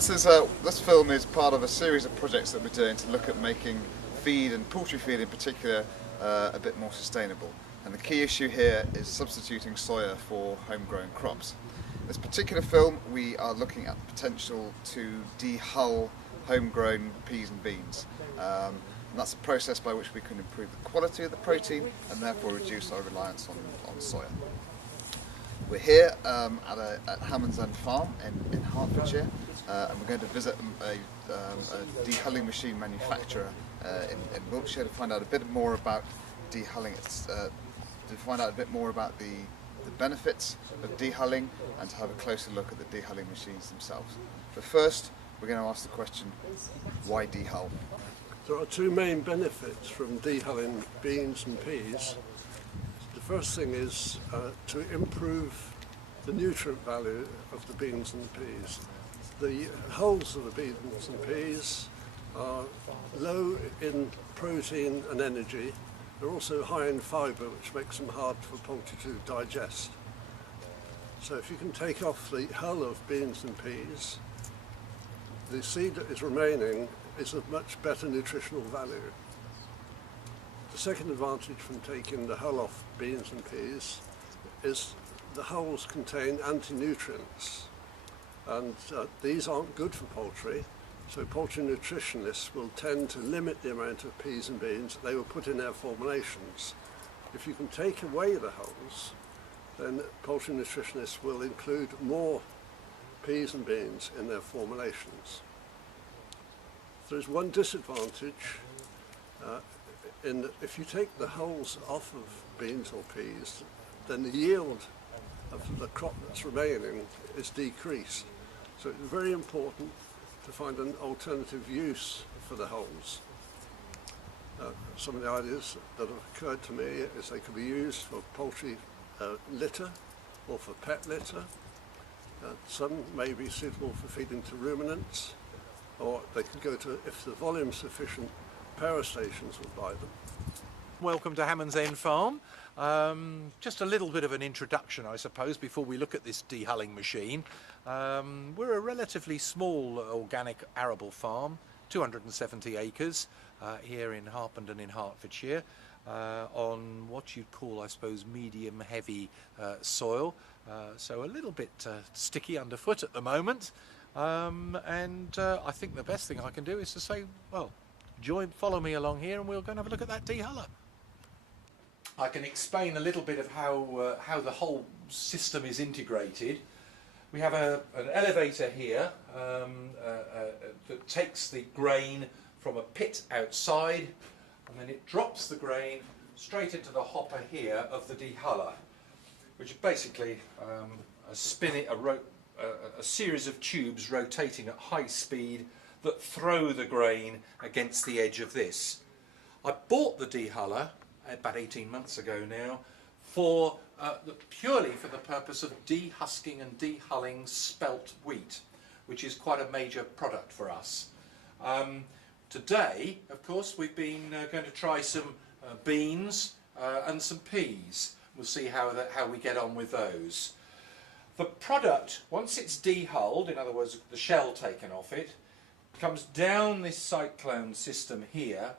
This film is part of a series of projects that we're doing to look at making feed, and poultry feed in particular, a bit more sustainable. And the key issue here is substituting soya for homegrown crops. In this particular film, we are looking at the potential to dehull homegrown peas and beans. And that's a process by which we can improve the quality of the protein and therefore reduce our reliance on soya. We're here at Hammond's End Farm in Hertfordshire, and we're going to visit a dehulling machine manufacturer in Wiltshire to find out a bit more about dehulling, to find out a bit more about the benefits of dehulling and to have a closer look at the dehulling machines themselves. But first, we're going to ask the question, why dehull? There are two main benefits from dehulling beans and peas. The first thing is to improve the nutrient value of the beans and peas. The hulls of the beans and peas are low in protein and energy. They're also high in fibre, which makes them hard for poultry to digest. So if you can take off the hull of beans and peas, the seed that is remaining is of much better nutritional value. The second advantage from taking the hull off beans and peas is the hulls contain anti-nutrients, and these aren't good for poultry, so poultry nutritionists will tend to limit the amount of peas and beans that they will put in their formulations. If you can take away the hulls, then poultry nutritionists will include more peas and beans in their formulations. There is one disadvantage in that if you take the hulls off of beans or peas, then the yield of the crop that's remaining is decreased. So it's very important to find an alternative use for the hulls. Some of the ideas that have occurred to me is they could be used for poultry litter or for pet litter. Some may be suitable for feeding to ruminants, or they could go to, if the volume's sufficient, power stations will buy them. Welcome to Hammond's End Farm. Just a little bit of an introduction, I suppose, before we look at this dehulling machine. We're a relatively small organic arable farm, 270 acres here in Harpenden in Hertfordshire, on what you'd call, I suppose, medium heavy soil, so a little bit sticky underfoot at the moment. I think the best thing I can do is to say, well, follow me along here and we'll go and have a look at that dehuller. I can explain a little bit of how the whole system is integrated. We have an elevator here that takes the grain from a pit outside, and then it drops the grain straight into the hopper here of the dehuller, which is basically a series of tubes rotating at high speed that throw the grain against the edge of this. I bought the dehuller about 18 months ago now purely for the purpose of dehusking and dehulling spelt wheat, which is quite a major product for us. Today, of course, we've been going to try some beans and some peas. We'll see how we get on with those. The product, once it's dehulled, in other words the shell taken off it, comes down this cyclone system here,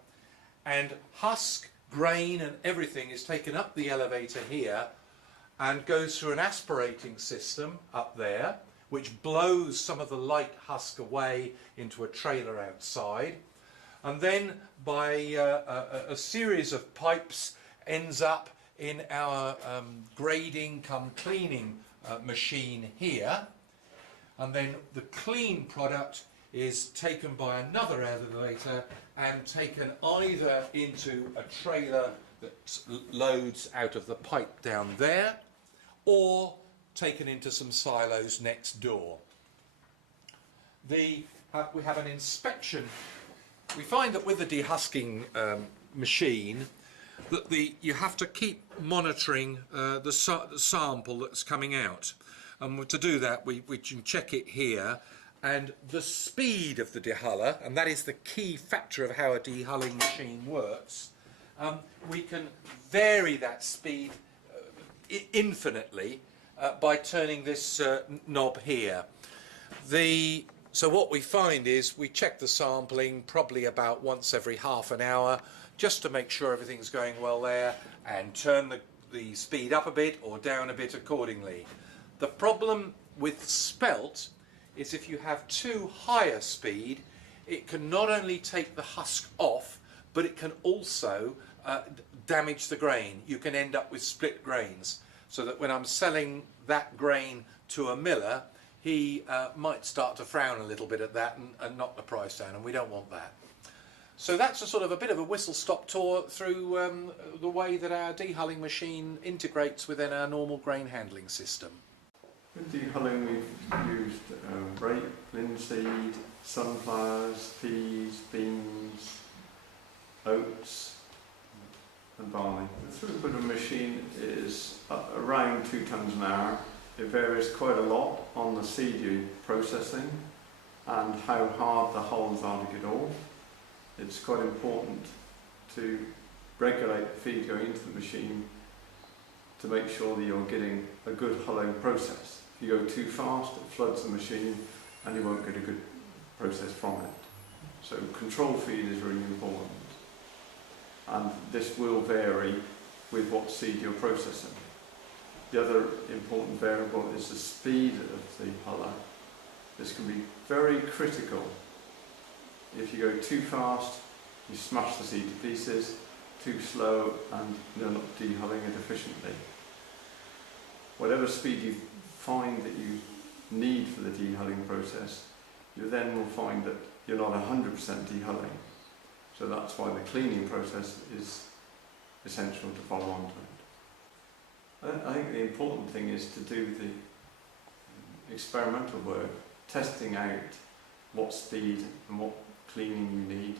and husk, grain and everything is taken up the elevator here and goes through an aspirating system up there, which blows some of the light husk away into a trailer outside, and then by a series of pipes ends up in our grading cum cleaning machine here, and then the clean product is taken by another elevator and taken either into a trailer that loads out of the pipe down there, or taken into some silos next door. We have an inspection. We find that with the dehusking machine that you have to keep monitoring the sample that's coming out, and to do that we can check it here, and the speed of the dehuller, and that is the key factor of how a dehulling machine works. We can vary that speed infinitely by turning this knob here. The So what we find is we check the sampling probably about once every half an hour just to make sure everything's going well there, and turn the speed up a bit or down a bit accordingly. The problem with spelt is if you have too high a speed, it can not only take the husk off, but it can also damage the grain. You can end up with split grains, so that when I'm selling that grain to a miller, he might start to frown a little bit at that and knock the price down, and we don't want that. So that's a sort of a bit of a whistle-stop tour through the way that our dehulling machine integrates within our normal grain handling system. With dehulling we've used rape, linseed, sunflowers, peas, beans, oats and barley. The throughput of the machine is around 2 tonnes an hour. It varies quite a lot on the seed you're processing and how hard the hulls are to get off. It's quite important to regulate the feed going into the machine to make sure that you're getting a good hulling process. If you go too fast, it floods the machine and you won't get a good process from it. So control feed is really important. And this will vary with what seed you're processing. The other important variable is the speed of the huller. This can be very critical. If you go too fast, you smash the seed to pieces, too slow and you're not dehulling it efficiently. Whatever speed you find that you need for the dehulling process, you then will find that you're not 100% dehulling. So that's why the cleaning process is essential to follow on to it. I think the important thing is to do the experimental work, testing out what speed and what cleaning you need,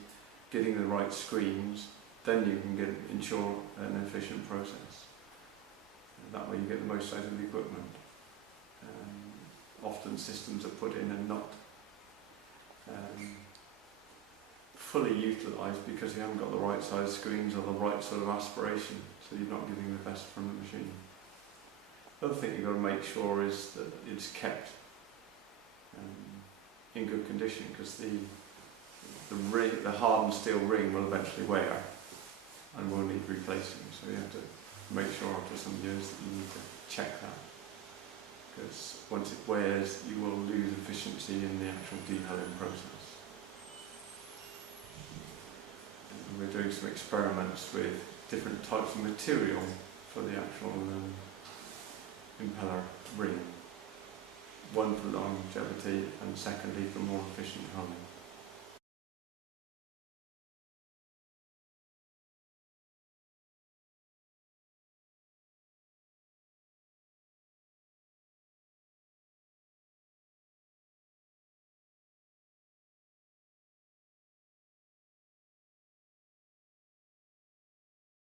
getting the right screens, then you can ensure an efficient process. And that way you get the most out of the equipment. Often systems are put in and not fully utilised because you haven't got the right size screens or the right sort of aspiration, so you're not getting the best from the machine. The other thing you've got to make sure is that it's kept in good condition, because the hardened steel ring will eventually wear and will need replacing, so you have to make sure after some years that you need to check that, because once it wears you will lose efficiency in the actual dehulling process. And we're doing some experiments with different types of material for the actual impeller ring. One for longevity and secondly for more efficient hulling.